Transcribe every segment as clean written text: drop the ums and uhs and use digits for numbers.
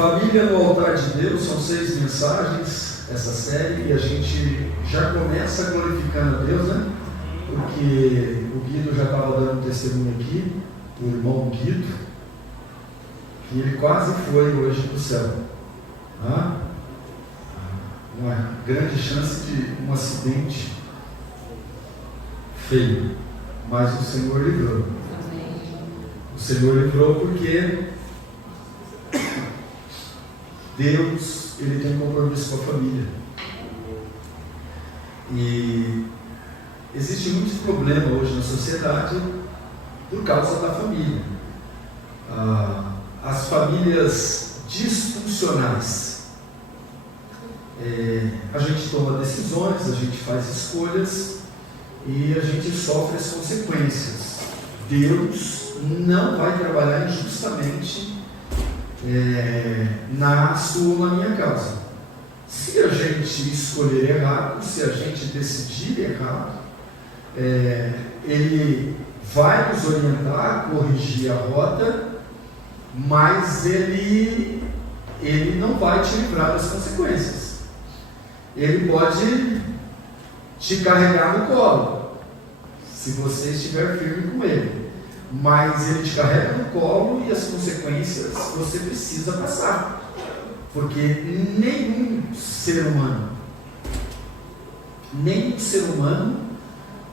Família no Altar de Deus, são 6 mensagens, essa série, e a gente já começa glorificando a Deus, né? Porque o Guido já estava dando testemunho aqui, o irmão Guido, que ele quase foi hoje para o céu. Uma grande chance de um acidente feio, mas o Senhor livrou. O Senhor livrou porque Deus, Ele tem um compromisso com a família. E existe muito problema hoje na sociedade por causa da família. As famílias disfuncionais. A gente toma decisões, a gente faz escolhas e a gente sofre as consequências. Deus não vai trabalhar injustamente na sua ou na minha causa. Se a gente escolher errado, se a gente decidir errado, Ele vai nos orientar, corrigir a rota, mas Ele não vai te livrar das consequências. Ele pode te carregar no colo, se você estiver firme com Ele. Mas Ele te carrega no colo e as consequências você precisa passar. Porque nenhum ser humano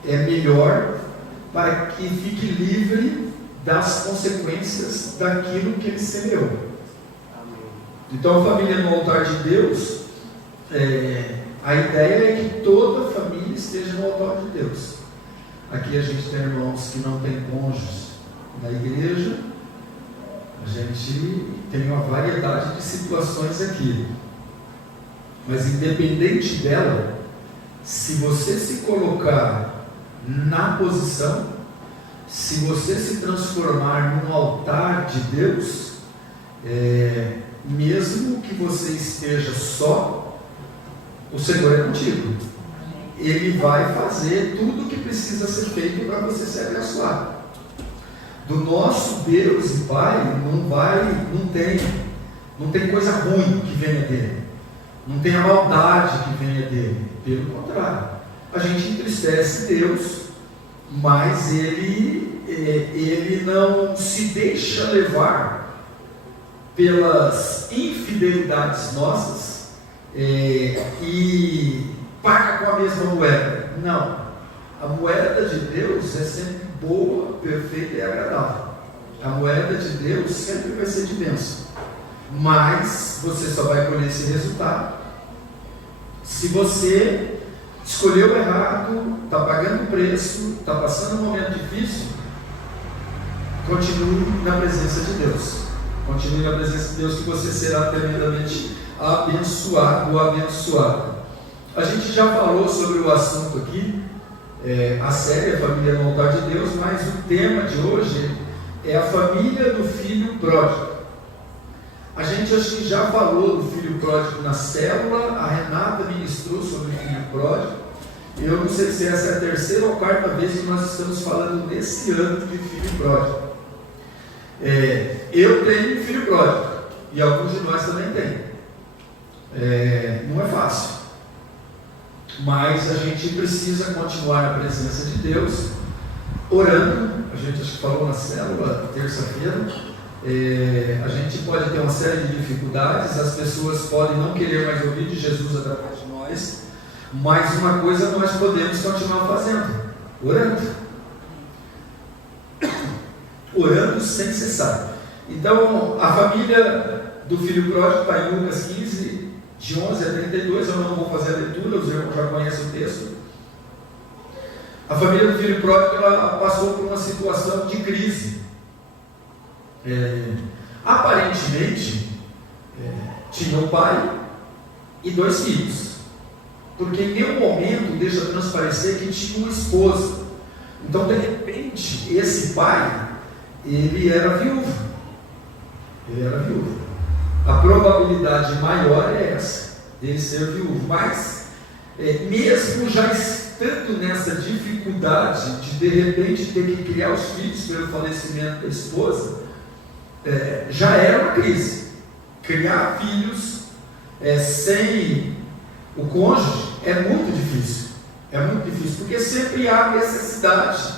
é melhor para que fique livre das consequências daquilo que ele semeou. Então, a família no altar de Deus, a ideia é que toda família esteja no altar de Deus. Aqui a gente tem irmãos que não têm cônjuges na igreja, a gente tem uma variedade de situações aqui, mas independente dela, se você se colocar na posição, se você se transformar num altar de Deus, mesmo que você esteja só, o Senhor é contigo. Ele vai fazer tudo o que precisa ser feito para você se abençoar. Do nosso Deus e Pai não tem coisa ruim que venha dele, não tem a maldade que venha dele. Pelo contrário, a gente entristece Deus, mas ele não se deixa levar pelas infidelidades nossas e paga com a mesma moeda. Não, a moeda de Deus é sempre boa, perfeita e agradável. A moeda de Deus sempre vai ser de bênção, mas você só vai colher esse resultado se você escolheu errado, está pagando preço, está passando um momento difícil. Continue na presença de Deus. Continue na presença de Deus, que você será tremendamente abençoado ou abençoada. A gente já falou sobre o assunto aqui, a série A Família no Altar de Deus, mas o tema de hoje é a família do filho pródigo. A gente acho que já falou do filho pródigo na célula, a Renata ministrou sobre o filho pródigo. Eu não sei se essa é a terceira ou quarta vez que nós estamos falando nesse ano de filho pródigo. Eu tenho um filho pródigo, e alguns de nós também têm. Não é fácil, mas a gente precisa continuar na presença de Deus, orando. A gente acho que falou na célula, terça-feira. A gente pode ter uma série de dificuldades, as pessoas podem não querer mais ouvir de Jesus através de nós, mas uma coisa nós podemos continuar fazendo: orando sem cessar. Então, a família do filho pródigo está em Lucas 15, de 11 a 32, eu não vou fazer a leitura, os irmãos já conhecem o texto. A família do filho pródigo, ela passou por uma situação de crise. Aparentemente, tinha um pai e 2 filhos, porque em nenhum momento deixa transparecer que tinha uma esposa. Então, de repente, esse pai, ele era viúvo. A probabilidade maior é essa, dele ser viúvo. Mas, mesmo já estando nessa dificuldade de repente ter que criar os filhos pelo falecimento da esposa, já era uma crise. criar filhos sem o cônjuge é muito difícil. É muito difícil, porque sempre há necessidade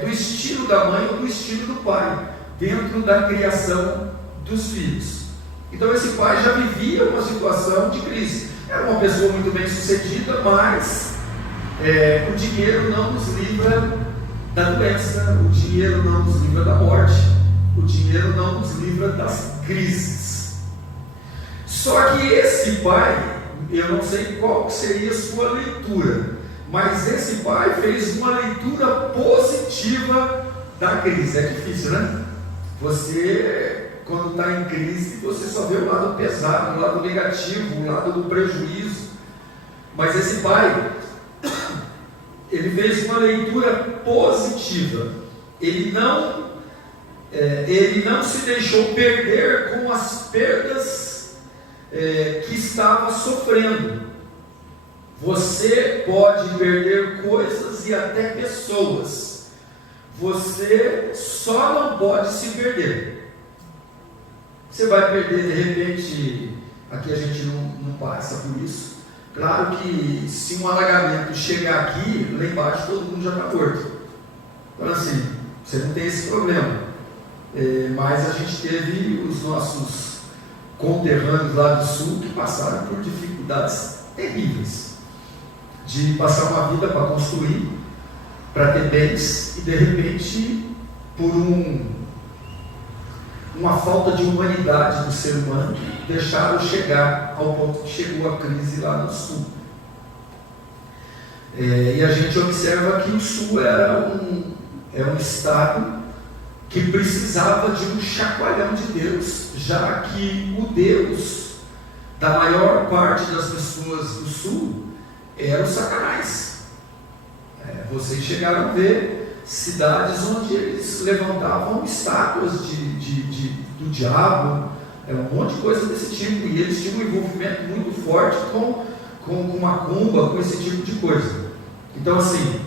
do estilo da mãe ou do estilo do pai dentro da criação dos filhos. Então esse pai já vivia uma situação de crise. Era uma pessoa muito bem sucedida, mas o dinheiro não nos livra da doença, o dinheiro não nos livra da morte, o dinheiro não nos livra das crises. Só que esse pai, eu não sei qual seria a sua leitura, mas esse pai fez uma leitura positiva da crise. É difícil, né? Você, quando está em crise, você só vê o lado pesado, o lado negativo, o lado do prejuízo. Mas esse pai, ele fez uma leitura positiva. Ele não se deixou perder com as perdas que estava sofrendo. Você pode perder coisas e até pessoas. Você só não pode se perder. Você vai perder, de repente, aqui a gente não passa por isso. Claro que se um alagamento chegar aqui, lá embaixo todo mundo já está morto. Então assim, você não tem esse problema. Mas a gente teve os nossos conterrâneos lá do sul que passaram por dificuldades terríveis. De passar uma vida para construir, para ter bens, e de repente, por uma falta de humanidade do ser humano, deixaram chegar ao ponto que chegou a crise lá no sul. E a gente observa que o sul era um estado que precisava de um chacoalhão de Deus, já que o Deus da maior parte das pessoas do sul era o Satanás. Vocês chegaram a ver cidades onde eles levantavam estátuas do diabo, um monte de coisa desse tipo, e eles tinham um envolvimento muito forte com macumba, com esse tipo de coisa. Então assim,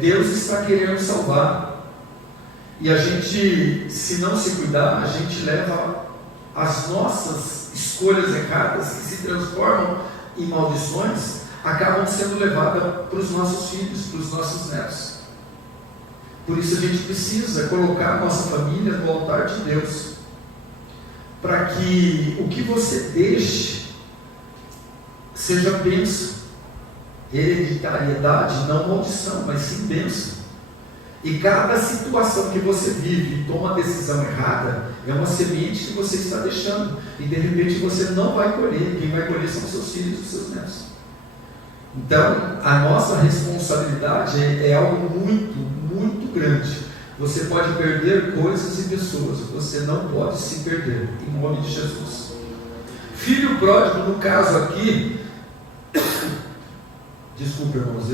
Deus está querendo salvar, e a gente, se não se cuidar, a gente leva as nossas escolhas erradas, que se transformam em maldições, acabam sendo levadas para os nossos filhos, para os nossos netos. Por isso a gente precisa colocar a nossa família no altar de Deus, para que o que você deixe seja bênção, hereditariedade, não maldição, mas sim bênção. E cada situação que você vive e toma a decisão errada é uma semente que você está deixando, e de repente você não vai colher. Quem vai colher são os seus filhos e os seus netos. Então a nossa responsabilidade é algo muito, muito grande. Você pode perder coisas e pessoas, você não pode se perder, em nome de Jesus. Filho pródigo, no caso aqui, desculpa irmãos,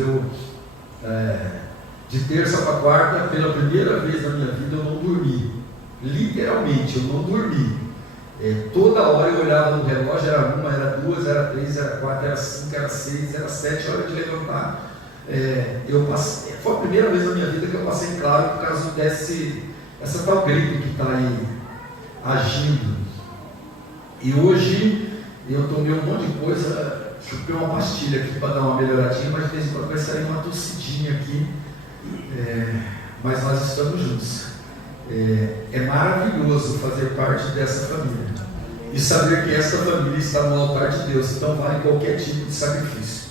de terça para quarta, pela primeira vez na minha vida eu não dormi, literalmente eu não dormi. Toda hora eu olhava no relógio, era 1, era 2, era 3, era 4, era 5, era 6, era 7 horas de levantar. Foi a primeira vez na minha vida que eu passei em claro por causa essa tal gripe que está aí agindo. E hoje eu tomei um monte de coisa, chupei uma pastilha aqui para dar uma melhoradinha, mas de vez em quando vai sair uma tossidinha aqui. Mas nós estamos juntos. É maravilhoso fazer parte dessa família e saber que essa família está no altar de Deus, então vale qualquer tipo de sacrifício.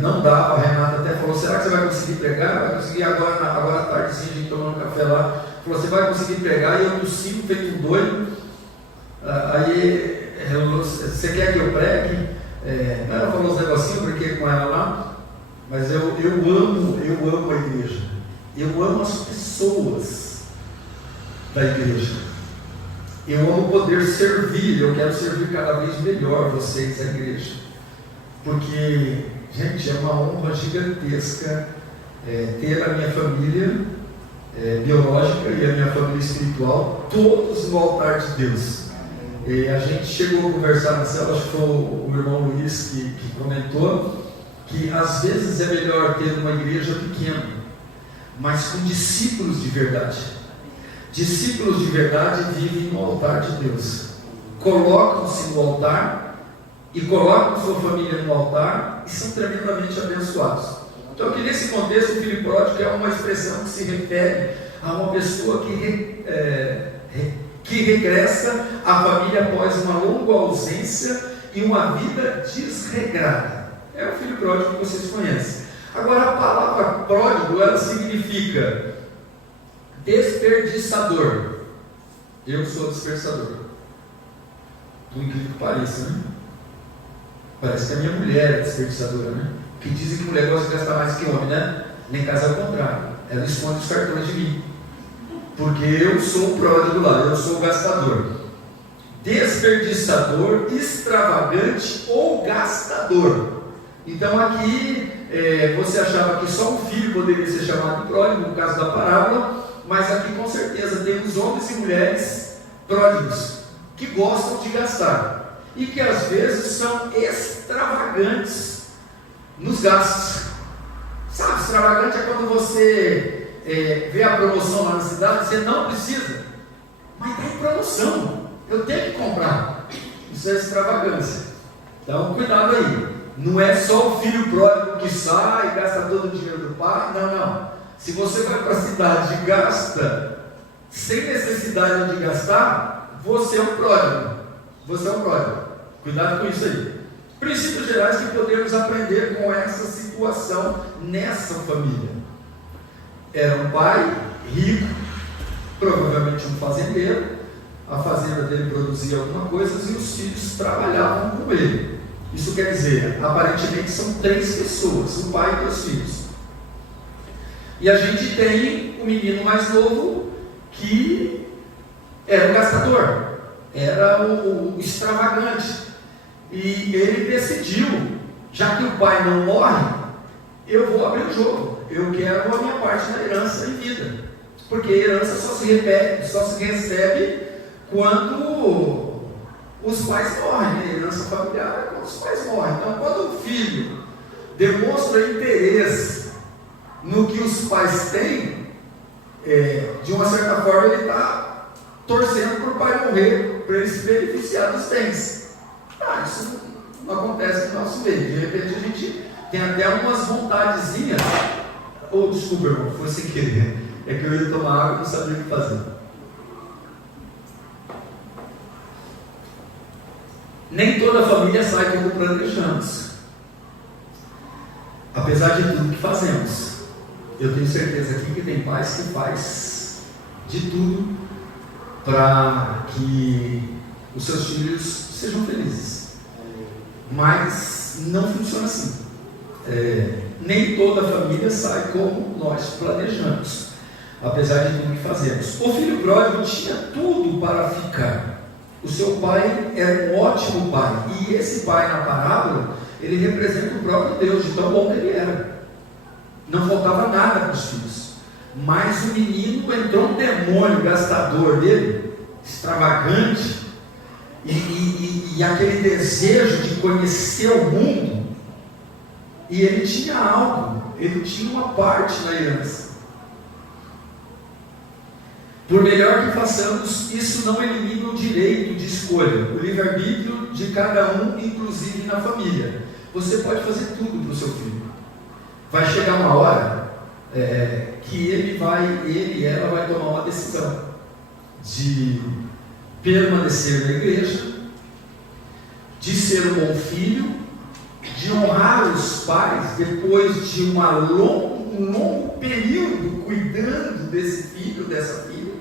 Não dá, a Renata até falou, será que você vai conseguir pregar? Vai conseguir agora à tardezinha, a gente tomando um café lá, falou, você vai conseguir pregar? E eu tossindo, feito um doido. Aí você quer que eu pregue? Ela falou uns negocinhos, eu brinquei com ela lá, mas eu amo a igreja, eu amo as pessoas da igreja, eu amo poder servir, eu quero servir cada vez melhor vocês, a igreja, porque, gente, é uma honra gigantesca ter a minha família biológica e a minha família espiritual, todos no altar de Deus. A gente chegou a conversar na célula, acho que foi o irmão Luiz que comentou, que às vezes é melhor ter uma igreja pequena, mas com discípulos de verdade. Discípulos de verdade vivem no altar de Deus. colocam-se no altar e colocam sua família no altar e são tremendamente abençoados. Então, aqui nesse contexto, o filho pródigo é uma expressão que se refere a uma pessoa que regressa à família após uma longa ausência e uma vida desregrada. É o filho pródigo que vocês conhecem. Agora, a palavra pródigo, ela significa desperdiçador. Eu sou desperdiçador. Por incrível que pareça, né? Parece que a minha mulher é desperdiçadora, né? Que dizem que mulher gosta de gastar mais que homem, né? Nem caso ao contrário. Ela esconde os cartões de mim. Porque eu sou o pródigo lá, eu sou o gastador. Desperdiçador, extravagante ou gastador. Então aqui você achava que só um filho poderia ser chamado de pródigo, no caso da parábola, mas aqui com certeza temos homens e mulheres pródigos, que gostam de gastar, e que às vezes são extravagantes nos gastos. Sabe, extravagante é quando você vê a promoção lá na cidade, você não precisa, mas está em promoção, eu tenho que comprar. Isso é extravagância. Então cuidado aí, não é só o filho pródigo que sai e gasta todo o dinheiro do pai, não. Se você vai para a cidade e gasta sem necessidade de gastar, você é um pródigo. Você é um pródigo. Cuidado com isso aí. Princípios gerais que podemos aprender com essa situação nessa família. Era um pai rico, provavelmente um fazendeiro. A fazenda dele produzia alguma coisa e os filhos trabalhavam com ele. Isso quer dizer, aparentemente são 3 pessoas, o pai e 2 filhos. E a gente tem o menino mais novo que era o gastador, era o extravagante. E ele decidiu, já que o pai não morre, eu vou abrir o jogo, eu quero a minha parte da herança em vida. Porque a herança só se recebe quando os pais morrem, a herança familiar é quando os pais morrem. Então, quando o filho demonstra interesse no que os pais têm, de uma certa forma ele está torcendo para o pai morrer, para ele se beneficiar dos bens. Isso não acontece no nosso meio. De repente a gente tem até umas vontadezinhas. Desculpa, irmão, foi sem querer. É que eu ia tomar água e não sabia o que fazer. Nem toda a família sai como planejamos, apesar de tudo que fazemos. Eu tenho certeza aqui que tem pais que faz de tudo para que os seus filhos sejam felizes, mas não funciona assim. Nem toda a família sai como nós planejamos, apesar de tudo que fazemos. O filho pródigo tinha tudo para ficar. O seu pai era um ótimo pai, e esse pai na parábola, ele representa o próprio Deus, de tão bom que ele era. Não faltava nada para os filhos, mas o menino entrou um demônio gastador dele, extravagante, e aquele desejo de conhecer o mundo, e ele tinha algo, ele tinha uma parte na herança. Por melhor que façamos, isso não elimina o direito de escolha, o livre-arbítrio de cada um, inclusive na família. Você pode fazer tudo para o seu filho. Vai chegar uma hora que ele e ela vai tomar uma decisão de permanecer na igreja, de ser um bom filho, de honrar os pais depois de um longo período cuidando desse filho, dessa filha.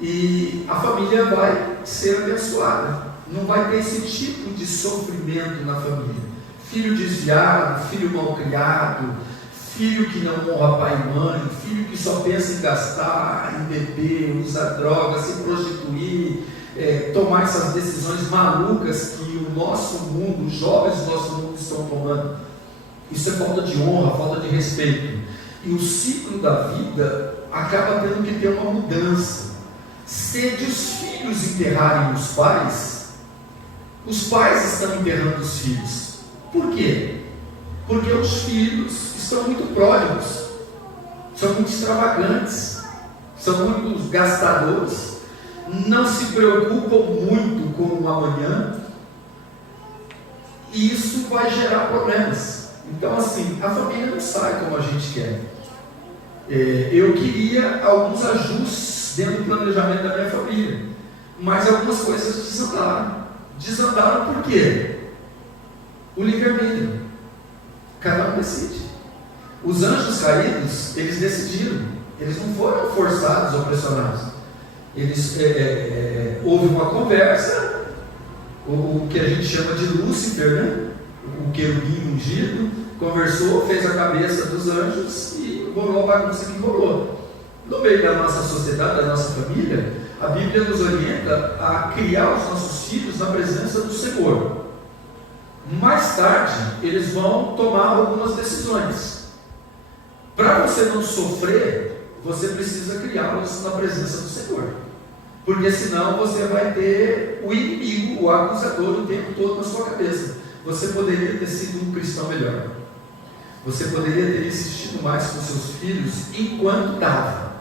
E a família vai ser abençoada. Não vai ter esse tipo de sofrimento na família. Filho desviado, filho malcriado, filho que não honra pai e mãe, filho que só pensa em gastar, em beber, usar drogas, se prostituir, tomar essas decisões malucas que o nosso mundo, os jovens do nosso mundo estão tomando. Isso é falta de honra, falta de respeito. E o ciclo da vida acaba tendo que ter uma mudança. Se os filhos enterrarem os pais estão enterrando os filhos. Por quê? Porque os filhos estão muito pródigos, são muito extravagantes, são muito gastadores. não se preocupam muito com o amanhã, e isso vai gerar problemas. Então, assim, a família não sai como a gente quer. Eu queria alguns ajustes dentro do planejamento da minha família, mas algumas coisas desandaram. Desandaram por quê? O livre-arbítrio. Cada um decide. Os anjos caídos, eles decidiram. Eles não foram forçados ou pressionados. Houve uma conversa, o que a gente chama de Lúcifer, né? O querubim ungido, conversou, fez a cabeça dos anjos e rolou a bagunça que rolou. No meio da nossa sociedade, da nossa família, a Bíblia nos orienta a criar os nossos filhos na presença do Senhor. Mais tarde, eles vão tomar algumas decisões. Para você não sofrer, você precisa criá-los na presença do Senhor. Porque senão você vai ter o inimigo, o acusador, o tempo todo na sua cabeça. Você poderia ter sido um cristão melhor. Você poderia ter insistido mais com seus filhos enquanto dava.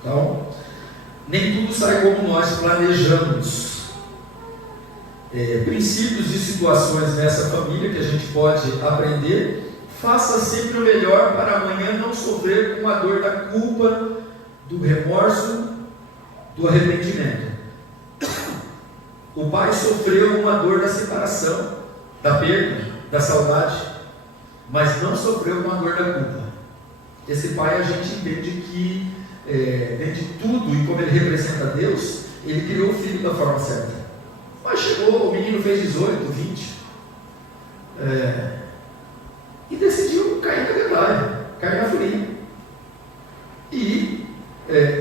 Então, nem tudo sai como nós planejamos. Princípios e situações nessa família que a gente pode aprender. Faça sempre o melhor para amanhã não sofrer com a dor da culpa, do remorso, do arrependimento. O pai sofreu uma dor da separação, da perda, da saudade, mas não sofreu com a dor da culpa. Esse pai, a gente entende que dentro de tudo, e como ele representa Deus, ele criou o filho da forma certa. Mas chegou, o menino fez 18, 20, e decidiu cair na verdade, cair na folia. E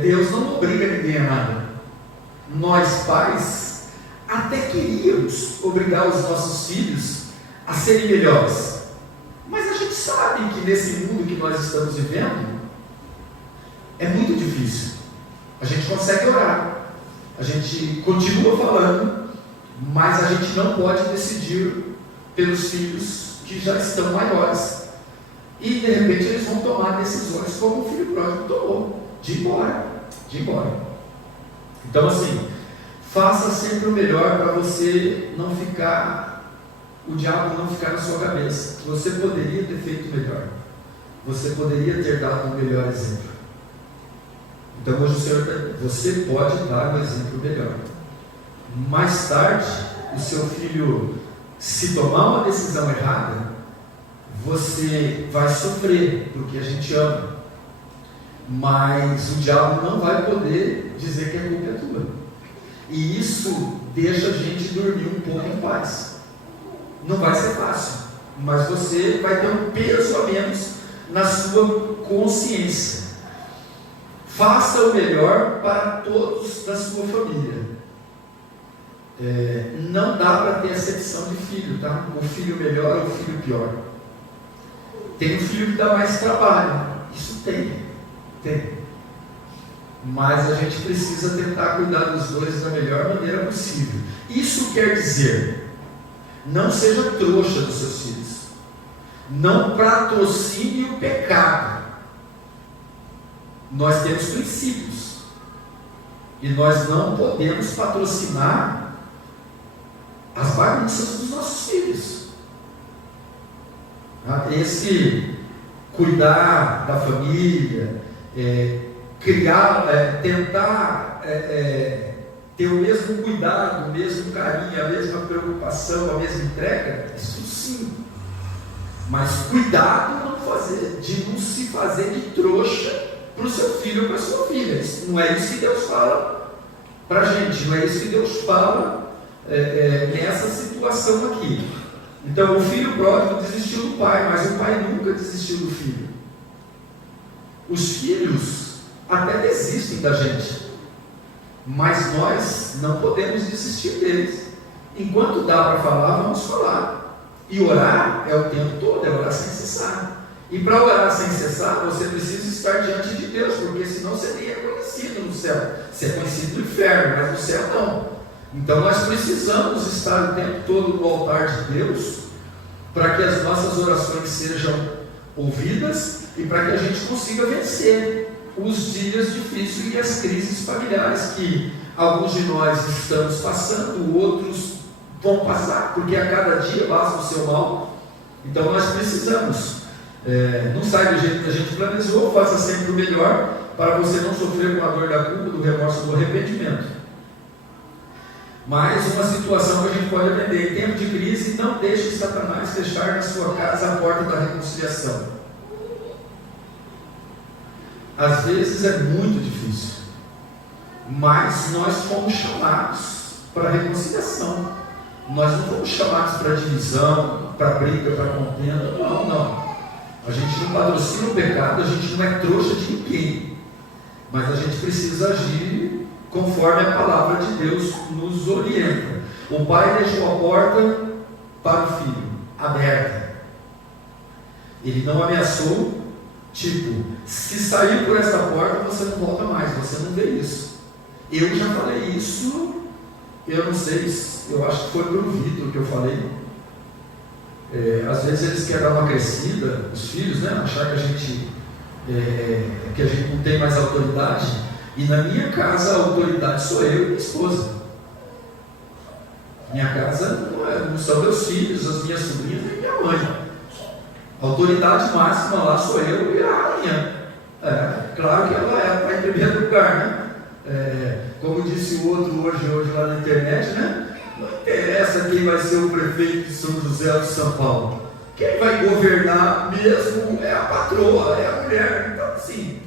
Deus não obriga ninguém a nada. Nós pais até queríamos obrigar os nossos filhos a serem melhores, mas a gente sabe que nesse mundo que nós estamos vivendo é muito difícil. A gente consegue orar, a gente continua falando, mas a gente não pode decidir pelos filhos que já estão maiores. E de repente eles vão tomar decisões como o filho pródigo tomou, de ir embora. Então, assim, faça sempre o melhor para você não ficar, o diabo não ficar na sua cabeça. Você poderia ter feito melhor, você poderia ter dado um melhor exemplo. Então hoje o Senhor, você pode dar um exemplo melhor. Mais tarde, o seu filho, se tomar uma decisão errada, você vai sofrer, porque a gente ama. Mas o diabo não vai poder dizer que a culpa é tua. E isso deixa a gente dormir um pouco em paz. Não vai ser fácil, mas você vai ter um peso a menos na sua consciência. Faça o melhor para todos da sua família. Não dá para ter acepção de filho, tá? O filho melhor ou o filho pior. Tem um filho que dá mais trabalho, isso tem. Mas a gente precisa tentar cuidar dos dois da melhor maneira possível. Isso quer dizer, não seja trouxa dos seus filhos, não patrocine o pecado. Nós temos princípios e nós não podemos patrocinar as bagunças dos nossos filhos. Esse cuidar da família, criar, tentar ter o mesmo cuidado, o mesmo carinho, a mesma preocupação, a mesma entrega, isso sim. Mas cuidado de não se fazer de trouxa para o seu filho ou para a sua filha. Não é isso que Deus fala para a gente, não é isso que Deus fala nessa situação aqui. Então o filho pródigo desistiu do pai, mas o pai nunca desistiu do filho. Os filhos até desistem da gente, mas nós não podemos desistir deles. Enquanto dá para falar, vamos falar. E orar é o tempo todo, é orar sem cessar. E para orar sem cessar, você precisa estar diante de Deus, porque senão você nem é conhecido no céu. Você é conhecido no inferno, mas no céu não. Então nós precisamos estar o tempo todo no altar de Deus, para que as nossas orações sejam ouvidas e para que a gente consiga vencer. os dias difíceis e as crises familiares que alguns de nós estamos passando, outros vão passar, porque a cada dia basta o seu mal. Então nós precisamos, não sai do jeito que a gente planejou, faça sempre o melhor, para você não sofrer com a dor da culpa, do remorso, do arrependimento. Mas uma situação que a gente pode aprender: em tempo de crise, não deixe Satanás fechar na sua casa a porta da reconciliação. Às vezes é muito difícil, mas nós fomos chamados para a reconciliação. Nós não fomos chamados para divisão, para briga, para contenda. Não. A gente não patrocina o pecado, a gente não é trouxa de ninguém, mas a gente precisa agir conforme a palavra de Deus nos orienta. O pai deixou a porta para o filho aberta. Ele não ameaçou, tipo, se sair por essa porta você não volta mais, você não vê isso. Eu já falei isso, eu não sei, eu acho que foi para o Vitor que eu falei. Às vezes eles querem dar uma crescida, os filhos, né? Achar que a gente não tem mais autoridade. E na minha casa a autoridade sou eu e minha esposa. Minha casa não são meus filhos, as minhas sobrinhas e minha mãe. A autoridade máxima lá sou eu e a rainha. Claro que ela está em primeiro lugar, né? Como disse o outro hoje lá na internet, né? Não interessa quem vai ser o prefeito de São José do São Paulo. Quem vai governar mesmo é a patroa, é a mulher. Então assim,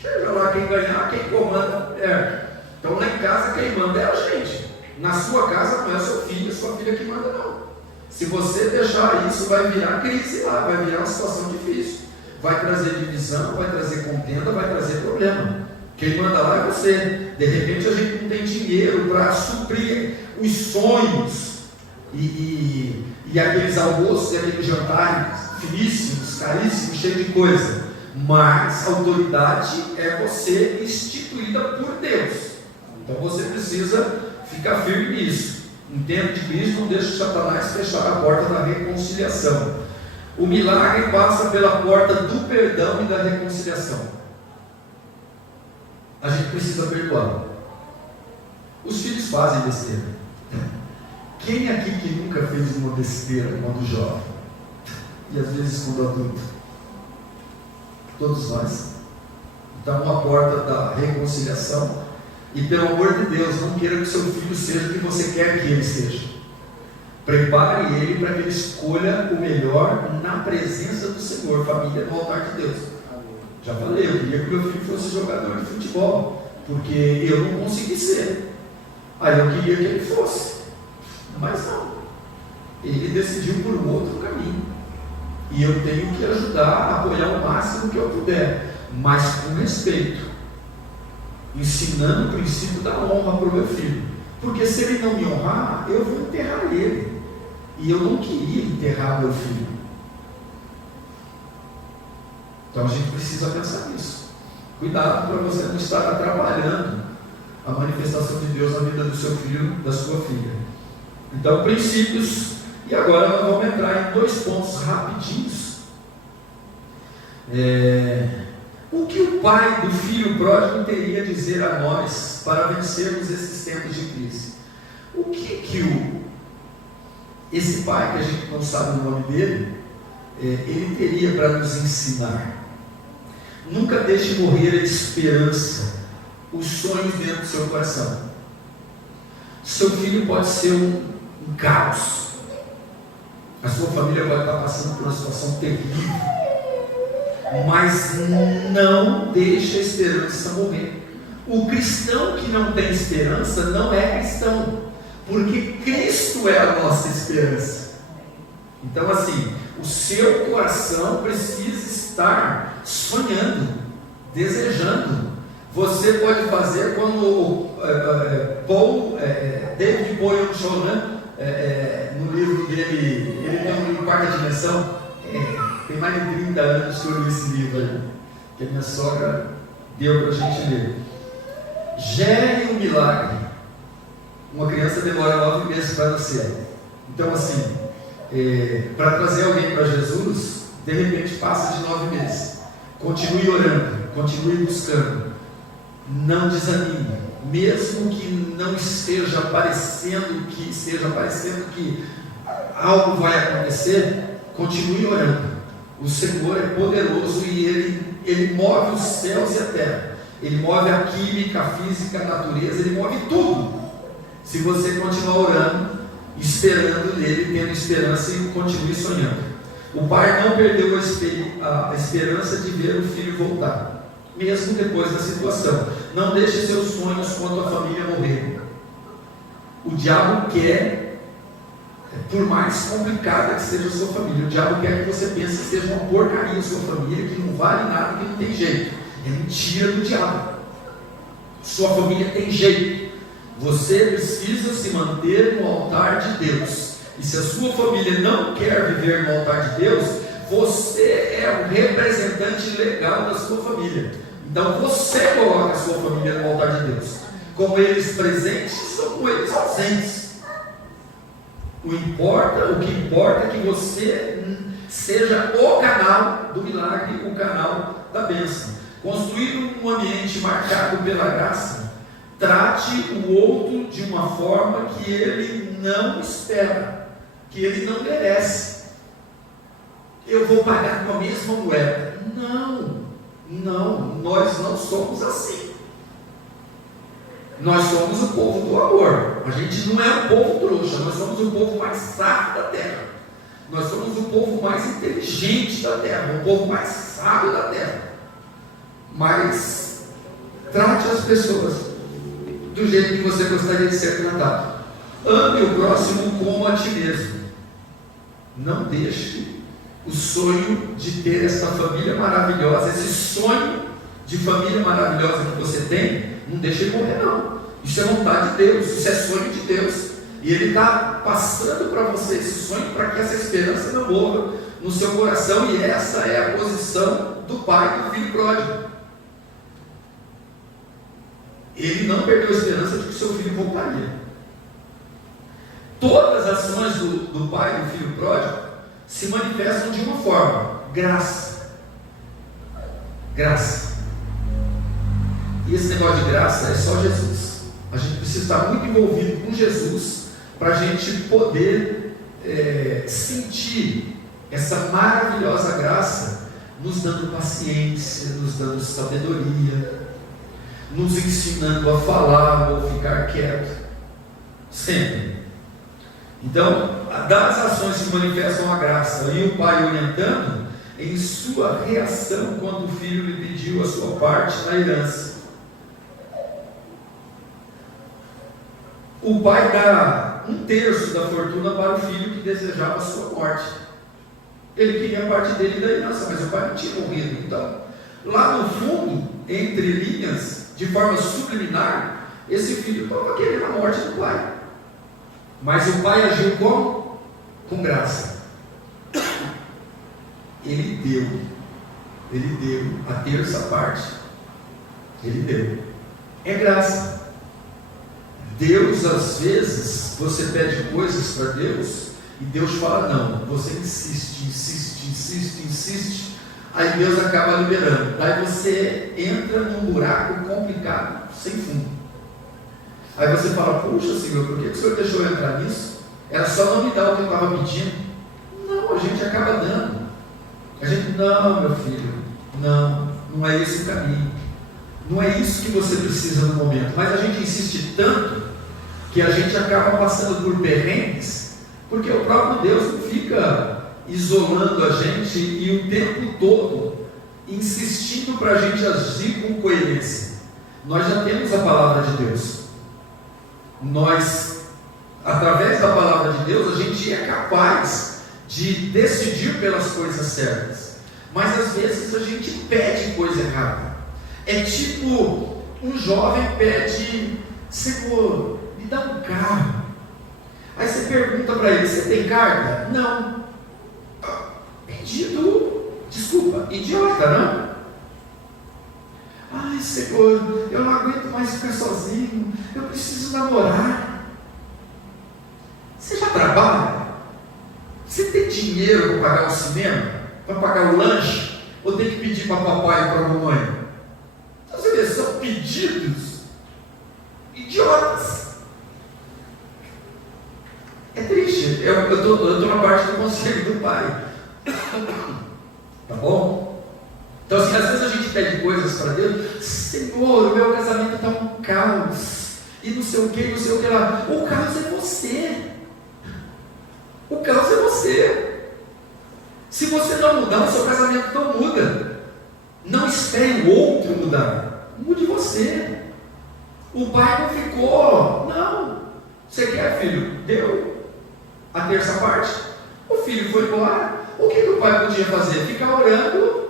seja lá quem ganhar, quem comanda é. Então lá em casa quem manda é a gente. Na sua casa não é seu filho, sua filha que manda não. Se você deixar isso, vai virar crise lá, vai virar uma situação difícil. Vai trazer divisão, vai trazer contenda, vai trazer problema. Quem manda lá é você. De repente a gente não tem dinheiro para suprir os sonhos e aqueles almoços e aqueles jantares finíssimos, caríssimos, cheios de coisa. Mas a autoridade é você instituída por Deus. Então você precisa ficar firme nisso. Em tempo de crise, não deixe Satanás fechar a porta da reconciliação. O milagre passa pela porta do perdão e da reconciliação. A gente precisa perdoar. Os filhos fazem besteira. Quem aqui que nunca fez uma besteira quando jovem? E às vezes quando adulto? Todos nós. Então, a porta da reconciliação. E pelo amor de Deus, não queira que seu filho seja o que você quer que ele seja. Prepare ele para que ele escolha o melhor na presença do Senhor. Família no altar de Deus. Já falei, eu queria que meu filho fosse jogador de futebol, porque eu não consegui ser. Aí eu queria que ele fosse, mas não. Ele decidiu por um outro caminho. E eu tenho que ajudar a apoiar o máximo que eu puder, mas com respeito, ensinando o princípio da honra para o meu filho. Porque se ele não me honrar, eu vou enterrar ele. E eu não queria enterrar meu filho. Então a gente precisa pensar nisso. Cuidado para você não estar atrapalhando a manifestação de Deus na vida do seu filho, da sua filha. Então, princípios. E agora nós vamos entrar em 2 pontos rapidinhos. O que o pai do filho pródigo teria a dizer a nós para vencermos esses tempos de crise? O que esse pai, que a gente não sabe o nome dele, ele teria para nos ensinar? Nunca deixe morrer a esperança, os sonhos dentro do seu coração. Seu filho pode ser um caos. A sua família pode estar passando por uma situação terrível. Mas não deixe a esperança morrer. O cristão que não tem esperança não é cristão, porque Cristo é a nossa esperança. Então assim, o seu coração precisa estar sonhando, desejando. Você pode fazer como David Boyle show, né? No livro dele, ele tem um livro Quarta Dimensão. Tem mais de 30 anos que eu li esse livro aí, que a minha sogra deu para a gente ler. Gere um milagre. Uma criança demora 9 meses para nascer. Então assim, para trazer alguém para Jesus, de repente passa de 9 meses. Continue orando. continue buscando, não desanime, mesmo que não esteja parecendo que algo vai acontecer, continue orando. O Senhor é poderoso e Ele move os céus e a terra, Ele move a química, a física, a natureza, Ele move tudo, se você continuar orando, esperando nele, tendo esperança e continue sonhando. O pai não perdeu a esperança de ver o filho voltar, mesmo depois da situação. Não deixe seus sonhos quando a família morrer. O diabo quer, por mais complicada que seja a sua família, o diabo quer que você pense que seja uma porcaria a sua família, que não vale nada, que não tem jeito. É mentira do diabo. Sua família tem jeito. Você precisa se manter no altar de Deus. E se a sua família não quer viver no altar de Deus, você é o representante legal da sua família. Então você coloca a sua família no altar de Deus, com eles presentes ou com eles ausentes. O que importa é que você seja o canal do milagre, o canal da bênção. Construir um ambiente marcado pela graça. Trate o outro de uma forma que ele não espera, que ele não merece. Eu vou pagar com a mesma moeda. Não, nós não somos assim. Nós somos o povo do amor. A gente não é o povo trouxa, nós somos o povo mais sábio da terra. Nós somos o povo mais inteligente da terra, o povo mais sábio da terra. Mas trate as pessoas do jeito que você gostaria de ser tratado. Ame o próximo como a ti mesmo. Não deixe o sonho de ter essa família maravilhosa, esse sonho de família maravilhosa que você tem, não deixe ele morrer não. Isso é vontade de Deus, isso é sonho de Deus. E Ele está passando para você esse sonho para que essa esperança não morra no seu coração. E essa é a posição do pai do filho pródigo. Ele não perdeu a esperança de que seu filho voltaria. Todas as ações do pai e do filho pródigo se manifestam de uma forma: graça. Graça. E esse negócio de graça é só Jesus. A gente precisa estar muito envolvido com Jesus para a gente poder sentir essa maravilhosa graça, nos dando paciência, nos dando sabedoria, nos ensinando a falar ou ficar quieto, sempre. Então, das ações se manifestam a graça, e o pai orientando em sua reação quando o filho lhe pediu a sua parte na herança. O pai dá 1/3 da fortuna para o filho que desejava a sua morte. Ele queria a parte dele da herança, mas o pai não tinha morrido. Então, lá no fundo, entre linhas, de forma subliminar, esse filho estava querendo a morte do pai. Mas o pai agiu como? Com graça. Ele deu a terça parte. Ele deu. É graça. Deus, às vezes, você pede coisas para Deus e Deus fala não. Você insiste. Aí Deus acaba liberando. Daí você entra num buraco complicado, sem fundo. Aí você fala: puxa, Senhor, por que o Senhor deixou eu entrar nisso? Era só não me dar o que eu estava pedindo. Não, a gente acaba dando. A gente, não, meu filho, não é esse o caminho. Não é isso que você precisa no momento. Mas a gente insiste tanto que a gente acaba passando por perrengues, porque o próprio Deus não fica isolando a gente e o tempo todo insistindo para a gente agir com coerência. Nós já temos a palavra de Deus. Nós, através da palavra de Deus, a gente é capaz de decidir pelas coisas certas. Mas às vezes a gente pede coisa errada. É tipo um jovem pede: Senhor, me dá um carro. Aí você pergunta para ele: você tem carta? Não. Pedido, desculpa, idiota, não? Ai, Senhor, eu não aguento mais ficar sozinho, eu preciso namorar. Você já trabalha? Você tem dinheiro para pagar o cinema? Para pagar o lanche? Ou tem que pedir para papai e para a mamãe? pedidos idiotas. É triste. Eu estou na parte do conselho do pai. Tá bom? Então, assim, às vezes a gente pede coisas para Deus. Senhor, o meu casamento está um caos. E não sei o que, não sei o que lá. O caos é você. O caos é você. Se você não mudar, o seu casamento não muda. Não espere o outro mudar. Mude você. O pai não ficou. Não. Você quer, filho? Deu a terça parte. O filho foi embora. O que o pai podia fazer? Ficar orando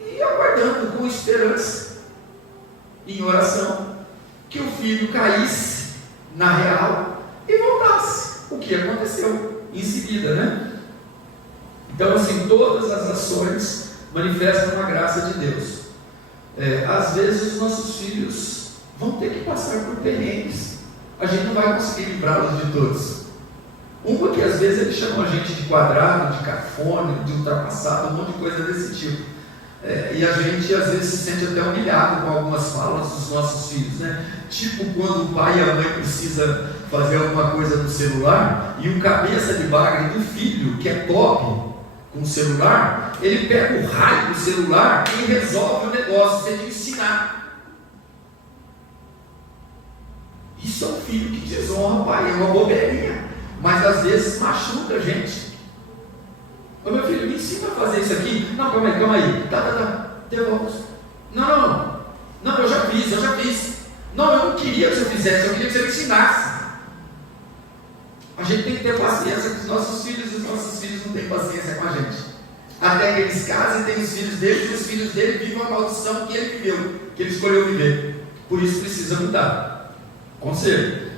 e aguardando com esperança, em oração, que o filho caísse na real e voltasse. O que aconteceu em seguida, né? Então, assim, todas as ações manifestam a graça de Deus. Às vezes os nossos filhos vão ter que passar por perrengues. A gente não vai conseguir livrá-los de todos. Uma que às vezes eles chamam a gente de quadrado, de cafone, de ultrapassado, um monte de coisa desse tipo. E a gente às vezes se sente até humilhado com algumas falas dos nossos filhos, né? Tipo quando o pai e a mãe precisam fazer alguma coisa no celular e o cabeça de bagre do filho, que é top com o celular, ele pega o raio do celular e resolve o negócio, você tem que ensinar. Isso é um filho que desonra o pai, é uma bobeirinha, mas às vezes machuca a gente. Ô meu filho, me ensina a fazer isso aqui. Não, calma aí. Tá, devolve. Não, eu já fiz. Não, eu não queria que você fizesse, eu queria que você me ensinasse. A gente tem que ter paciência com os nossos filhos, e os nossos filhos não têm paciência com a gente. Até que eles casem, tem os filhos deles, e os filhos dele vivem a maldição que ele viveu, que ele escolheu viver. Por isso precisa mudar. Conselho.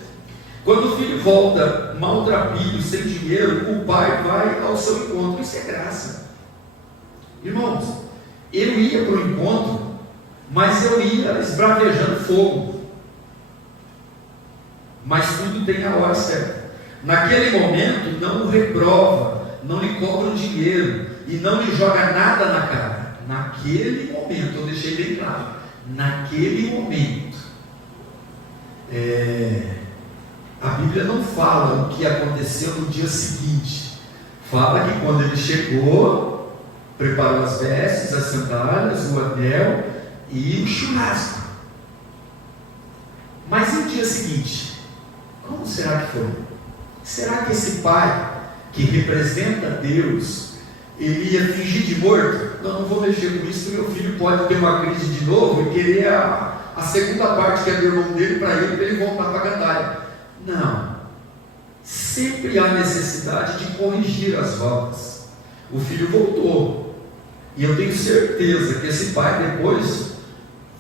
Quando o filho volta maltrapilho, sem dinheiro, o pai vai ao seu encontro. Isso é graça. Irmãos, eu ia para o encontro, mas eu ia esbravejando fogo. Mas tudo tem a hora certa. Naquele momento, não o reprova, não lhe cobra o dinheiro e não lhe joga nada na cara. Naquele momento, eu deixei bem claro, naquele momento. A Bíblia não fala o que aconteceu no dia seguinte. Fala que quando ele chegou, preparou as vestes, as sandálias, o anel e o churrasco. Mas e o dia seguinte? Como será que foi? Será que esse pai, que representa Deus, ele ia fingir de morto? Não vou mexer com isso, meu filho pode ter uma crise de novo e querer a segunda parte que é do irmão dele para ele voltar para a gandaia. Não. Sempre há necessidade de corrigir as rotas. O filho voltou. E eu tenho certeza que esse pai depois,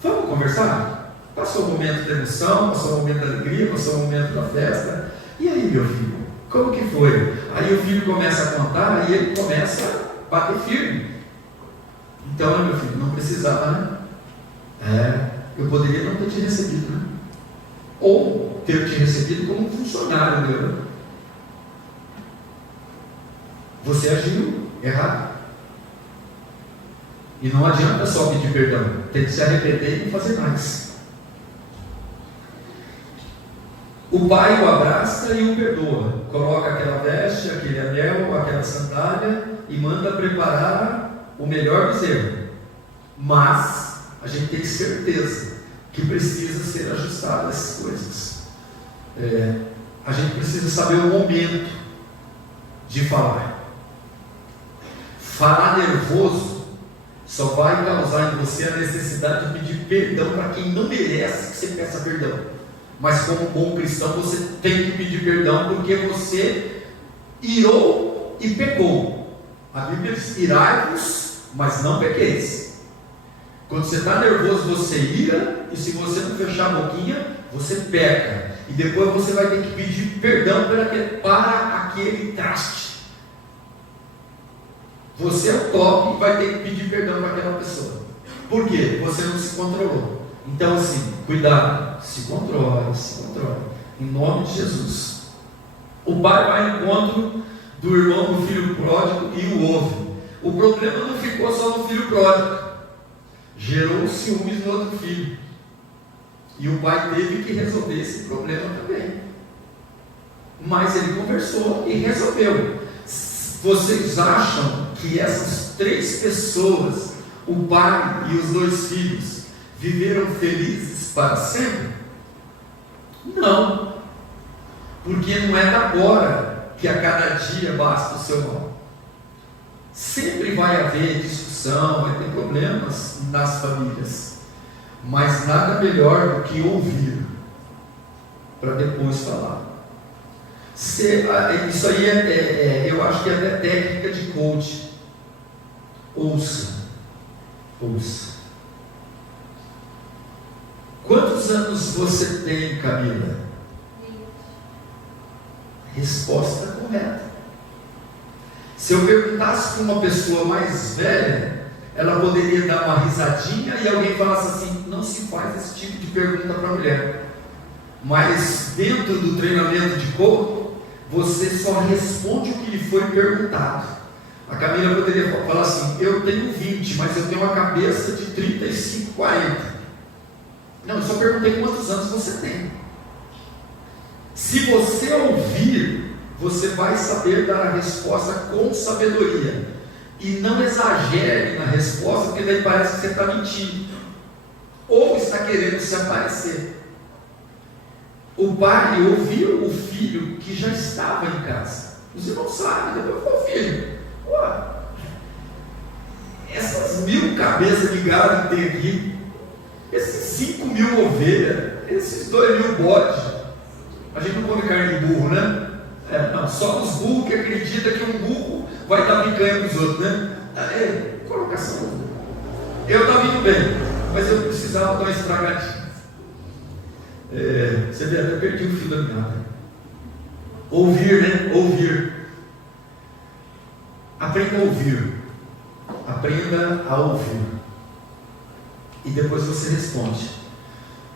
vamos conversar? Passou o momento de emoção, passou o momento da alegria, passou o momento da festa. E aí, meu filho, como que foi? Aí o filho começa a contar e ele começa a bater firme. Então, meu filho, não precisava, né? Eu poderia não ter te recebido, né? Ou ter te recebido como um funcionário meu. Você agiu errado. E não adianta só pedir perdão, tem que se arrepender e não fazer mais. O pai o abraça e o perdoa. Coloca aquela veste, aquele anel, aquela sandália e manda preparar o melhor bezerro. Mas a gente tem certeza que precisa ser ajustado essas coisas. A gente precisa saber o momento de falar. Falar nervoso só vai causar em você a necessidade de pedir perdão para quem não merece que você peça perdão. Mas como bom cristão você tem que pedir perdão porque você irou e pecou. A Bíblia diz: irai-vos, mas não pequeis. Quando você está nervoso você ira, e se você não fechar a boquinha você peca, e depois você vai ter que pedir perdão para aquele traste. Você é o top e vai ter que pedir perdão para aquela pessoa. Por quê? Você não se controlou. Então assim, cuidado, se controle, em nome de Jesus. O pai vai ao encontro do irmão do filho pródigo e o ouve. O problema não ficou só no filho pródigo. gerou ciúmes no outro filho. E o pai teve que resolver esse problema também. Mas ele conversou e resolveu. Vocês acham que essas 3 pessoas, o pai e os 2 filhos, viveram felizes para sempre? Não. Porque não é da agora que a cada dia basta o seu mal. Sempre vai haver discussão, vai ter problemas nas famílias. Mas nada melhor do que ouvir, para depois falar. Isso aí eu acho que é até técnica de coach. Ouça. Quantos anos você tem, Camila? Resposta correta. Se eu perguntasse para uma pessoa mais velha, ela poderia dar uma risadinha e alguém falasse assim: não se faz esse tipo de pergunta para a mulher. Mas dentro do treinamento de coach, você só responde o que lhe foi perguntado. A Camila poderia falar assim: eu tenho 20, mas eu tenho uma cabeça de 35, 40. Não, eu só perguntei quantos anos você tem. Se você ouvir, você vai saber dar a resposta com sabedoria. E não exagere na resposta, porque daí parece que você está mentindo. Ou está querendo se aparecer. O pai ouviu o filho que já estava em casa. Os irmãos sabem, depois foi o filho. Essas 1000 cabeças de gado que tem aqui, esses 5.000 ovelhas, esses 2.000 bodes. A gente não come carne de burro, né? Não, só os burros que acreditam que um burro vai dar picanha para os outros, né? Colocação. Eu estava indo bem, mas eu precisava dar uma estragadinha. Você vê, até perdi o fio da meada. Ouvir, né? Ouvir. Aprenda a ouvir. Aprenda a ouvir. E depois você responde.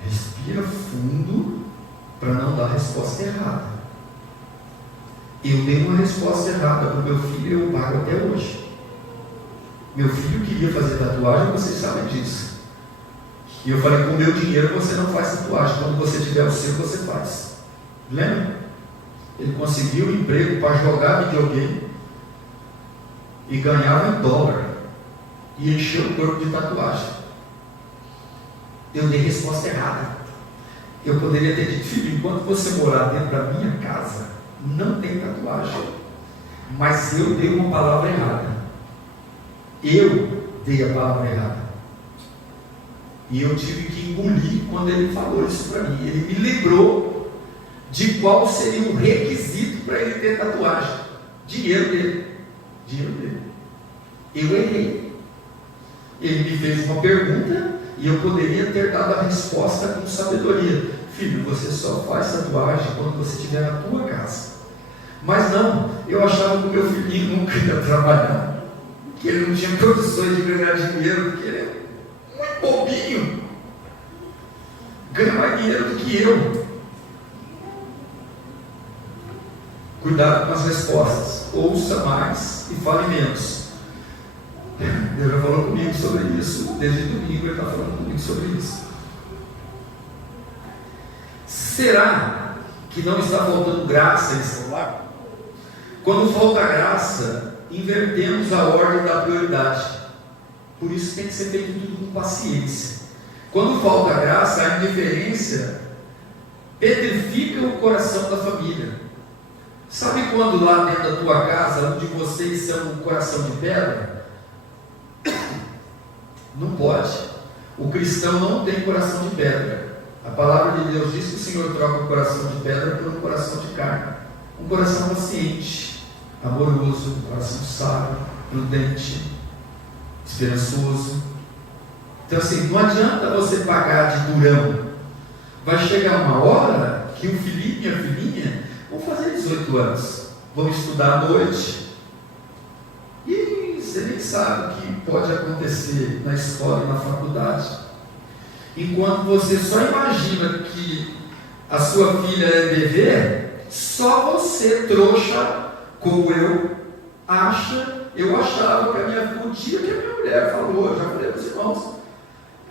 Respira fundo para não dar a resposta errada. Eu dei uma resposta errada para o meu filho e eu pago até hoje. Meu filho queria fazer tatuagem, vocês sabem disso. E eu falei: com o meu dinheiro você não faz tatuagem, quando você tiver o seu, você faz. Lembra? Ele conseguiu um emprego para jogar videogame e ganhava em dólar e encheu o corpo de tatuagem. Eu dei resposta errada. Eu poderia ter dito: filho, enquanto você morar dentro da minha casa, não tem tatuagem. Mas eu dei uma palavra errada. Eu dei a palavra errada. E eu tive que engolir quando ele falou isso para mim. Ele me lembrou de qual seria o requisito para ele ter tatuagem. Dinheiro dele. Eu errei. Ele me fez uma pergunta e eu poderia ter dado a resposta com sabedoria. Filho, você só faz tatuagem quando você estiver na tua casa. Mas não, eu achava que o meu filhinho nunca ia trabalhar, que ele não tinha condições de ganhar dinheiro, porque ele é muito bobinho, ganha mais dinheiro do que eu. Cuidado com as respostas. Ouça mais e fale menos. Deus já falou comigo sobre isso. Desde domingo ele está falando comigo sobre isso. Será que não está faltando graça nesse celular? Quando falta graça, invertemos a ordem da prioridade. Por isso tem que ser feito tudo com paciência. Quando falta graça, a indiferença petrifica o coração da família. Sabe quando lá dentro da tua casa, um de vocês são um coração de pedra? Não pode. O cristão não tem coração de pedra. A palavra de Deus diz que o Senhor troca o coração de pedra por um coração de carne. Um coração paciente, amoroso, um coração sábio, prudente, esperançoso. Então assim, não adianta você pagar de durão. Vai chegar uma hora que o filhinho e a filhinha vão fazer 18 anos, vão estudar à noite, e você nem sabe o que pode acontecer na escola e na faculdade. Enquanto você só imagina que a sua filha é bebê, só você, trouxa, como eu achava que a minha, o dia que a minha mulher falou, eu já falei para os irmãos,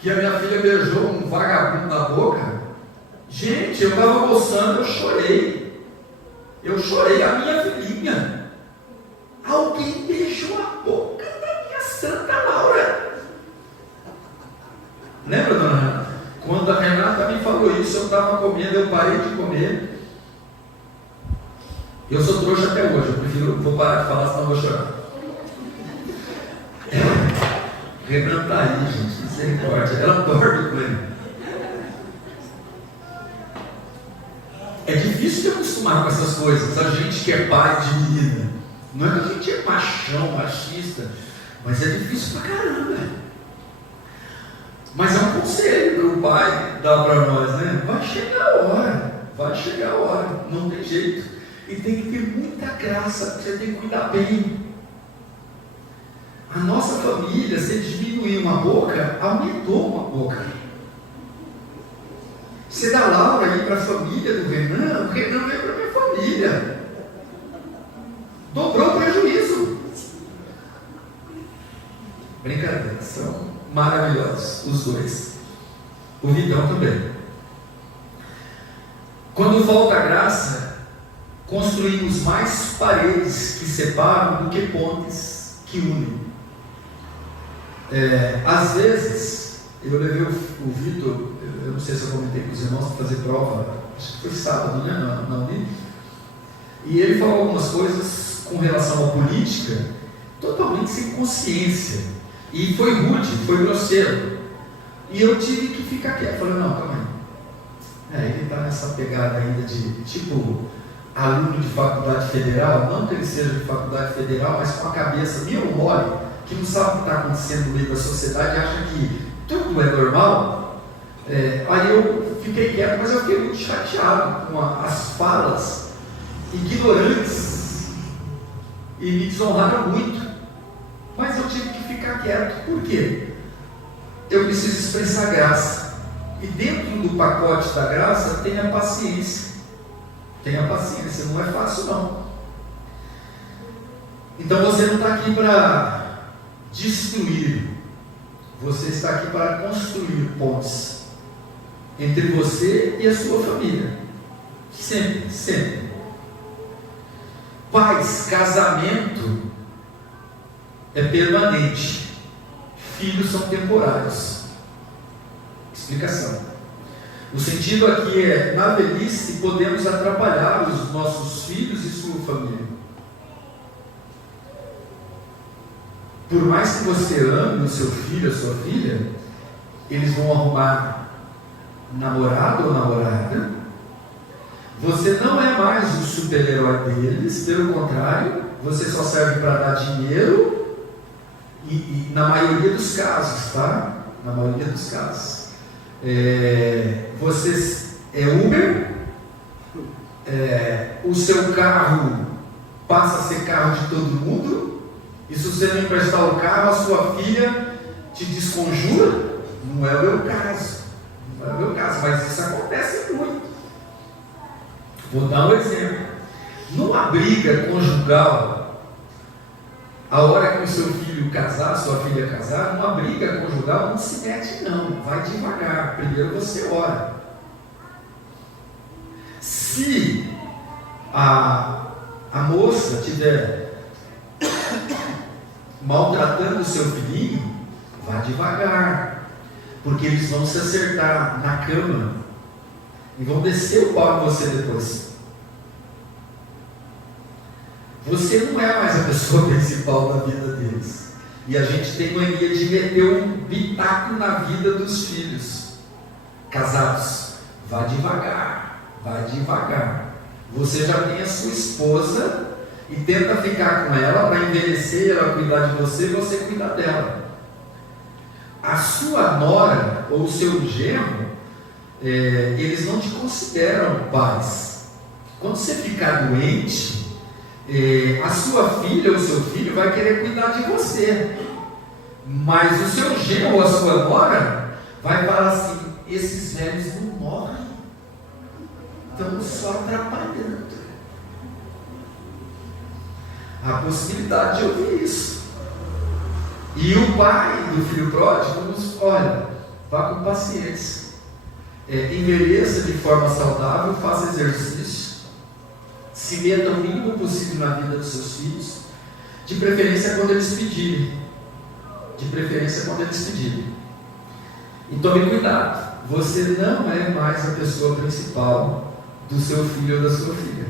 que a minha filha beijou um vagabundo na boca. Gente, eu estava almoçando, eu chorei. Eu chorei, a minha filhinha. Alguém beijou a boca da minha Santa Laura. Lembra, dona Renata? Quando a Renata me falou isso, eu estava comendo, eu parei de comer. Eu sou trouxa até hoje, vou parar de falar, senão eu vou chorar. Renan está aí, gente, misericórdia. Ela dorme com ele. É difícil de acostumar com essas coisas. A gente que é pai de menina. Não é que a gente é machão, machista, mas é difícil pra caramba. Mas é um conselho que o pai dá para nós, né? Vai chegar a hora, não tem jeito. E tem que ter muita graça, você tem que cuidar bem. A nossa família, se diminuir uma boca, aumentou uma boca. Se da Laura ir para a família do Renan, o Renan veio para a minha família. Dobrou o prejuízo. Brincadeira, são maravilhosos os dois. O Vidão também. Quando falta graça, construímos mais paredes que separam do que pontes que unem. Às vezes, eu levei o Vitor, eu não sei se eu comentei com os irmãos, para fazer prova, acho que foi sábado, né, na Uni, e ele falou algumas coisas com relação à política, totalmente sem consciência, e foi rude, foi grosseiro, e eu tive que ficar quieto. Falei, não, calma aí, ele está nessa pegada ainda de, tipo, aluno de faculdade federal, não que ele seja de faculdade federal, mas com a cabeça meio mole, que não sabe o que está acontecendo no meio da sociedade, acha que tudo é normal. Aí eu fiquei quieto, mas eu fiquei muito chateado com as falas ignorantes e me desonraram muito. Mas eu tive que ficar quieto. Por quê? Eu preciso expressar graça. E dentro do pacote da graça tem a paciência. Tenha paciência, não é fácil não. Então você não está aqui para destruir, você está aqui para construir pontes entre você e a sua família. Sempre, sempre. Pais, casamento é permanente, filhos são temporários. Explicação. O sentido aqui é, na velhice, podemos atrapalhar os nossos filhos e sua família. Por mais que você ame o seu filho, a sua filha, eles vão arrumar namorado ou namorada. Você não é mais o super-herói deles, pelo contrário, você só serve para dar dinheiro e na maioria dos casos, tá? Na maioria dos casos. Você é Uber, o seu carro passa a ser carro de todo mundo. E se você não emprestar o carro, a sua filha te desconjura? Não é o meu caso. Não é o meu caso, mas isso acontece muito. Vou dar um exemplo. Numa briga conjugal, a hora que o seu filho casar, sua filha casar, numa briga conjugal não se mete não, vai devagar. Primeiro você ora. Se a moça tiver maltratando o seu filhinho, vá devagar, porque eles vão se acertar na cama e vão descer o pau em você depois. Você não é mais a pessoa principal da vida deles, e a gente tem mania de meter um bitaco na vida dos filhos. Casados, vá devagar, vá devagar. Você já tem a sua esposa e tenta ficar com ela para envelhecer, ela cuidar de você e você cuidar dela. A sua nora ou o seu genro, eles não te consideram pais. Quando você ficar doente, a sua filha ou o seu filho vai querer cuidar de você, mas o seu genro ou a sua nora vai falar assim: esses velhos não morrem, estão só atrapalhando. A possibilidade de ouvir isso. E o pai do filho pródigo nos olha, vá com paciência. Envelheça de forma saudável, faça exercício, se meta o mínimo possível na vida dos seus filhos, de preferência quando eles pedirem. E tome cuidado, você não é mais a pessoa principal do seu filho ou da sua filha.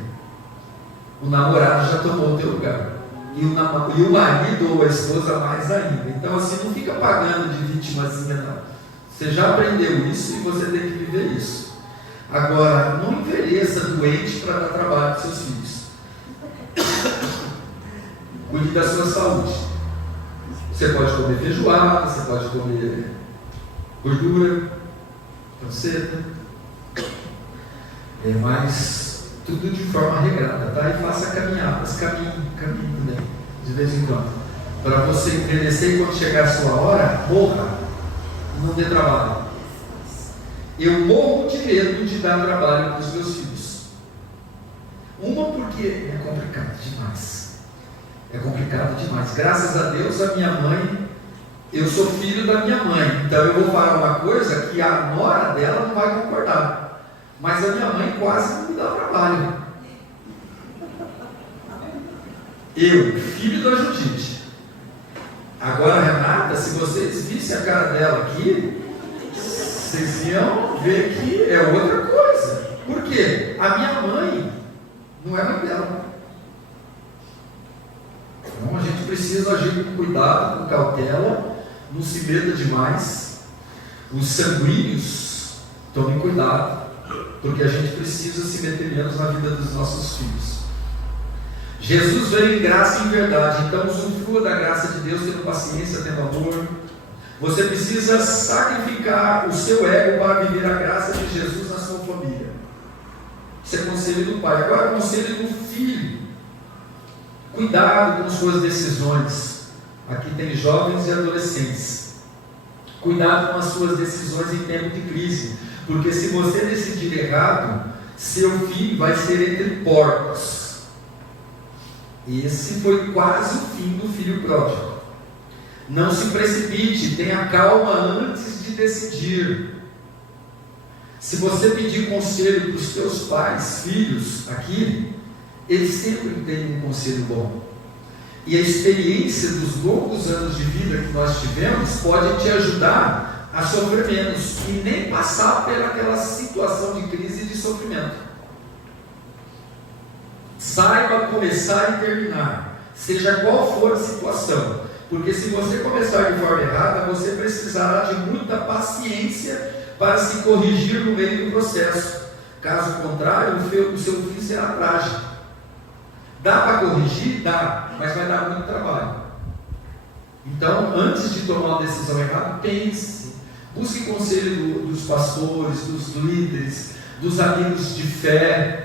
O namorado já tomou o teu lugar. E o marido ou a esposa mais ainda. Então assim, não fica pagando de vitimazinha não. Você já aprendeu isso e você tem que viver isso. Agora, não envelheça doente para dar trabalho para seus filhos. Cuide da sua saúde. Você pode comer feijoada, você pode comer gordura, panceta, mas tudo de forma regrada, tá? E faça caminhadas, caminhe também, de vez em quando, para você envelhecer e quando chegar a sua hora, morra e não dê trabalho. Eu morro de medo de dar trabalho para os meus filhos. Uma, porque é complicado demais. Graças a Deus, a minha mãe, eu sou filho da minha mãe, então eu vou falar uma coisa que a nora dela não vai concordar. Mas a minha mãe quase não me dá trabalho. Eu, filho da Judite. Agora, Renata, se vocês vissem a cara dela aqui, vocês iam ver que é outra coisa. Por quê? A minha mãe não é mãe dela. Então a gente precisa agir com cuidado, com cautela, não se meta demais. Os sanguíneos, tomem cuidado, porque a gente precisa se meter menos na vida dos nossos filhos. Jesus veio em graça e em verdade, então usufrua da graça de Deus, tendo paciência, tendo amor. Você precisa sacrificar o seu ego para viver a graça de Jesus na sua família. Isso é conselho do pai. Agora, conselho do filho. Cuidado com suas decisões. Aqui tem jovens e adolescentes. Cuidado com as suas decisões em tempo de crise. Porque se você decidir errado, seu filho vai ser entre porcos. Esse foi quase o fim do filho pródigo. Não se precipite, tenha calma antes de decidir. Se você pedir conselho para os teus pais, filhos, aqui, eles sempre têm um conselho bom. E a experiência dos longos anos de vida que nós tivemos pode te ajudar a sofrer menos e nem passar pelaquela situação de crise e de sofrimento. Saiba começar e terminar, seja qual for a situação, porque se você começar de forma errada, você precisará de muita paciência para se corrigir no meio do processo. Caso contrário, o seu fim será trágico. Dá para corrigir? Dá, mas vai dar muito trabalho. Então, antes de tomar uma decisão errada, pense, busque conselho dos pastores, dos líderes, dos amigos de fé,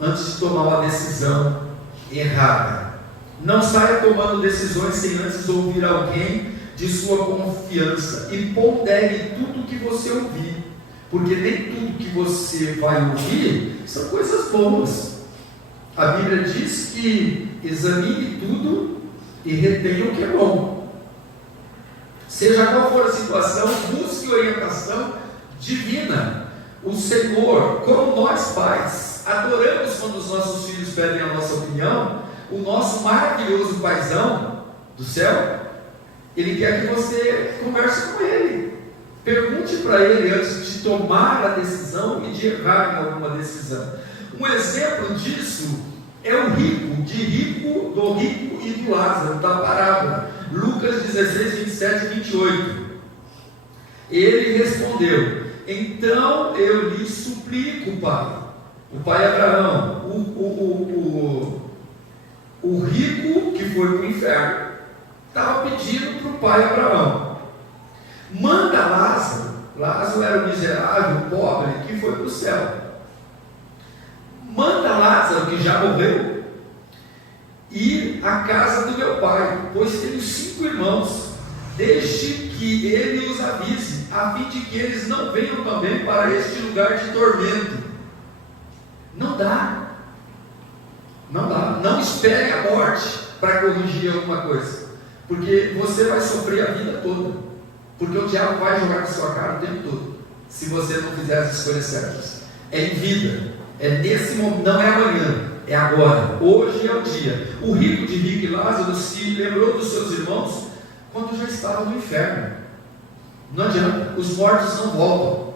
antes de tomar uma decisão errada. Não saia tomando decisões sem antes ouvir alguém de sua confiança e pondere tudo que você ouvir, porque nem tudo que você vai ouvir são coisas boas. A Bíblia diz que examine tudo e retenha o que é bom. Seja qual for a situação, busque orientação divina. O Senhor, como nós pais, adoramos quando os nossos filhos pedem a nossa opinião. O nosso maravilhoso paizão do céu, ele quer que você converse com ele. Pergunte para ele antes de tomar a decisão e de errar em alguma decisão. Um exemplo disso é o rico, do rico e do Lázaro, da parábola. Lucas 16, 27 e 28. Ele respondeu: então eu lhe suplico, pai. O pai Abraão, o rico que foi para o inferno, estava pedindo para o pai Abraão: manda Lázaro era o miserável, o pobre, que foi para o céu. Manda Lázaro, que já morreu, ir à casa do meu pai, pois tenho 5 irmãos. Deixe que ele os avise, a fim de que eles não venham também para este lugar de tormento. Não dá. Não espere a morte para corrigir alguma coisa, porque você vai sofrer a vida toda. Porque o diabo vai jogar na sua cara o tempo todo, se você não fizer as escolhas certas. É em vida, é nesse momento, não é amanhã, é agora. Hoje é o dia. O rico de Rico e Lázaro se lembrou dos seus irmãos quando já estava no inferno. Não adianta, os mortos não voltam.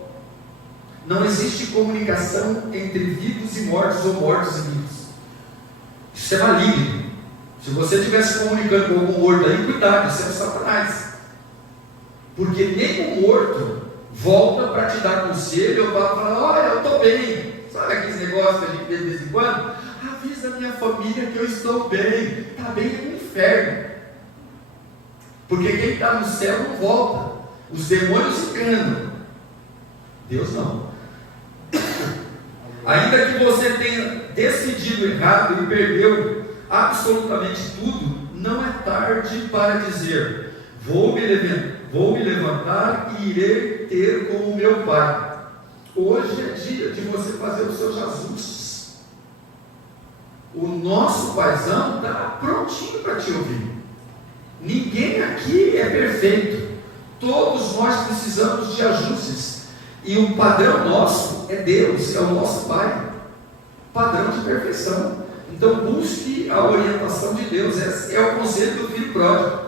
Não existe comunicação entre vivos e mortos, ou mortos e vivos. Isso é maligno. Se você estiver se comunicando com algum morto aí, cuidado, isso é o Satanás. Porque nem o morto volta para te dar conselho ou para falar: olha, eu estou bem. Sabe aqueles negócios que a gente vê de vez em quando? Avisa a minha família que eu estou bem. Está bem no inferno. Porque quem está no céu não volta. Os demônios enganam. Deus não. Ainda que você tenha decidido errado e perdeu absolutamente tudo, não é tarde para dizer: vou me levantar e irei ter com o meu Pai. Hoje é dia de você fazer os seus ajustes. O nosso paizão está prontinho para te ouvir. Ninguém aqui é perfeito. Todos nós precisamos de ajustes. E o padrão nosso é Deus, é o nosso Pai. Padrão de perfeição. Então busque a orientação de Deus. Esse é o conselho do filho pródigo.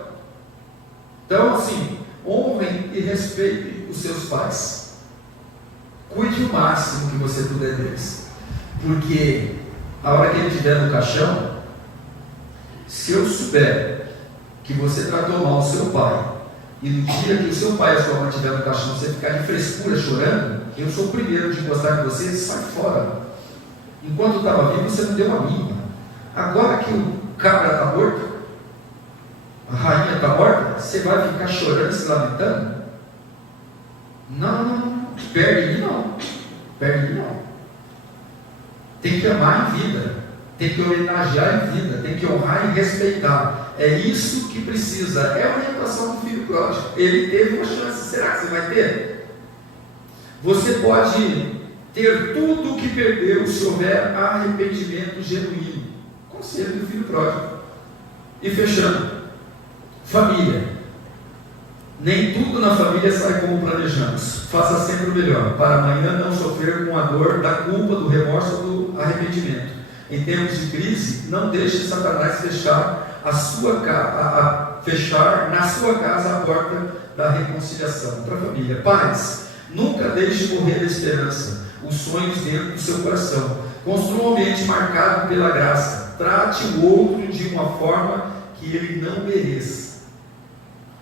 Então assim, honrem e respeitem os seus pais. Cuide o máximo que você puder deles. Porque a hora que ele estiver no caixão, se eu souber que você tratou mal o seu pai, e no dia que o seu pai e a sua mãe estiver no caixão, você ficar de frescura chorando, eu sou o primeiro de encostar em você, sai fora. Enquanto eu estava vivo, você não deu a mínima. Agora que o cabra está morto, a rainha está morta, você vai ficar chorando, se lamentando? Não, perde não. Tem que amar em vida, tem que homenagear em vida, tem que honrar e respeitar. É isso que precisa. É a orientação do filho pródigo. Ele teve uma chance. Será que você vai ter? Você pode ter tudo o que perdeu se houver arrependimento genuíno. Conselho do filho pródigo. E fechando, família. Nem tudo na família sai como planejamos. Faça sempre o melhor, para amanhã não sofrer com a dor da culpa, do remorso ou do arrependimento. Em tempos de crise, não deixe Satanás fechar fechar na sua casa a porta da reconciliação. Para a família, pais, nunca deixe morrer a esperança, os sonhos dentro do seu coração. Construa um ambiente marcado pela graça. Trate o outro de uma forma que ele não mereça.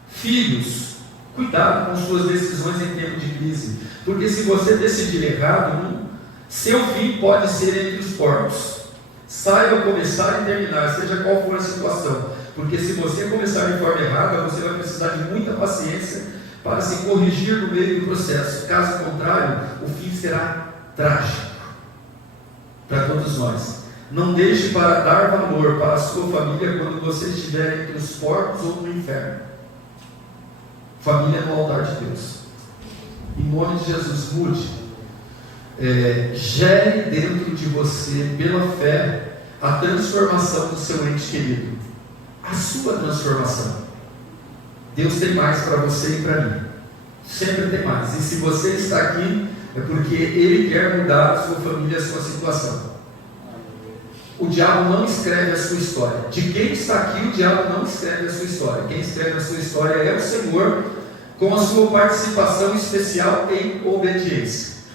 Filhos, cuidado com suas decisões em tempo de crise, porque se você decidir errado, seu fim pode ser entre os porcos. Saiba começar e terminar, seja qual for a situação, porque se você começar de forma errada, você vai precisar de muita paciência para se corrigir no meio do processo. Caso contrário, o fim será trágico para todos nós. Não deixe para dar valor para a sua família quando você estiver entre os porcos ou no inferno. Família no altar de Deus. Em nome de Jesus, mude. Gere dentro de você, pela fé, a transformação do seu ente querido. A sua transformação. Deus tem mais para você e para mim. Sempre tem mais. E se você está aqui, é porque Ele quer mudar a sua família, a sua situação. O diabo não escreve a sua história. De quem está aqui, o diabo não escreve a sua história. Quem escreve a sua história é o Senhor, com a sua participação especial em obediência.